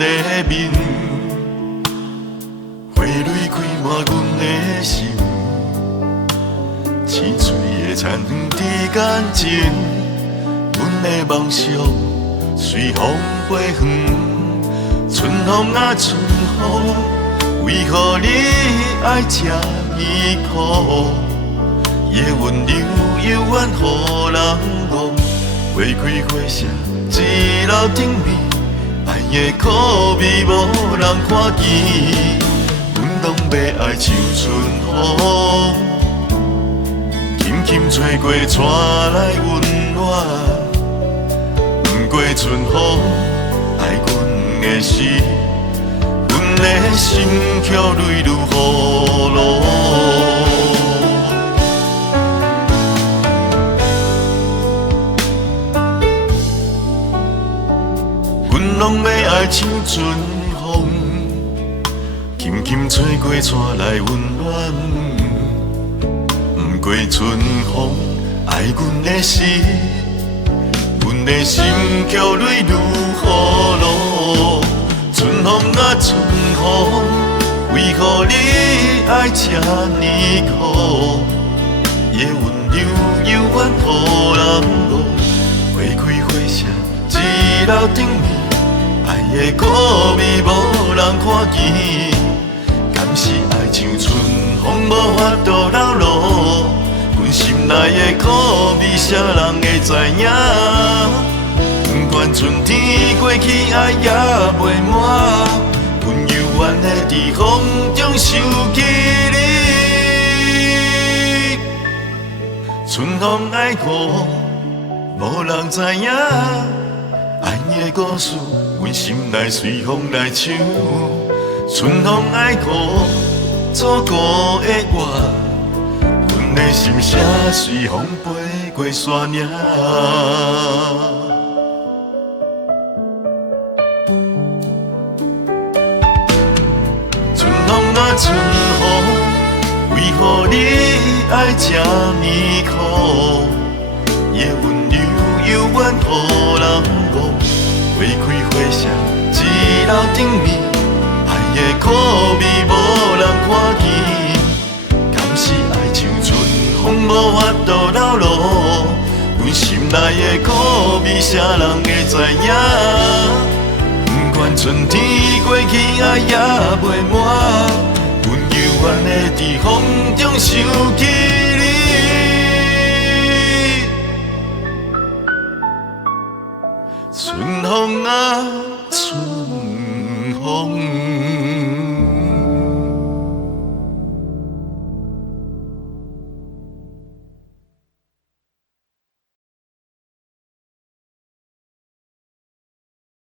的面，花蕊开满阮的心，青翠的田园伫眼前，阮的梦想随风飞远。春风啊春风，为何你爱这呢苦？夜温柔幽怨，予人误。花开花谢，一楼顶面，爱的苦味无人看见。阮拢要爱像春风，轻轻吹过，带来温暖。不过春风爱阮的时，阮的心却泪如雨落。拢要爱像春风，轻轻吹过，带来温暖。不过春风爱阮的时，阮的心却泪如雨落。春风啊春风，为何你爱这呢苦？夜温柔幽怨，予人误。花开花谢，一楼顶面。爱的苦味无人看见，敢是爱像春风无法度流露？阮心内的苦味，谁人会知影？不管春天过去，爱也袂满，阮犹原会伫风中想起你。春风爱我，无人知影。爱你的故事，阮心内随风来唱。春风爱我，祖国的我，阮的心声随风飞过山岭。春风啊春风，为何你爱这呢苦？夜温柔幽怨，予人误。花开花谢，一楼顶面，爱的苦味无人看见。敢是爱像春风无法度流露？阮心内的苦味，谁人会知影？不管春天过去，爱也袂满，阮犹原会伫风中想起你。春风啊。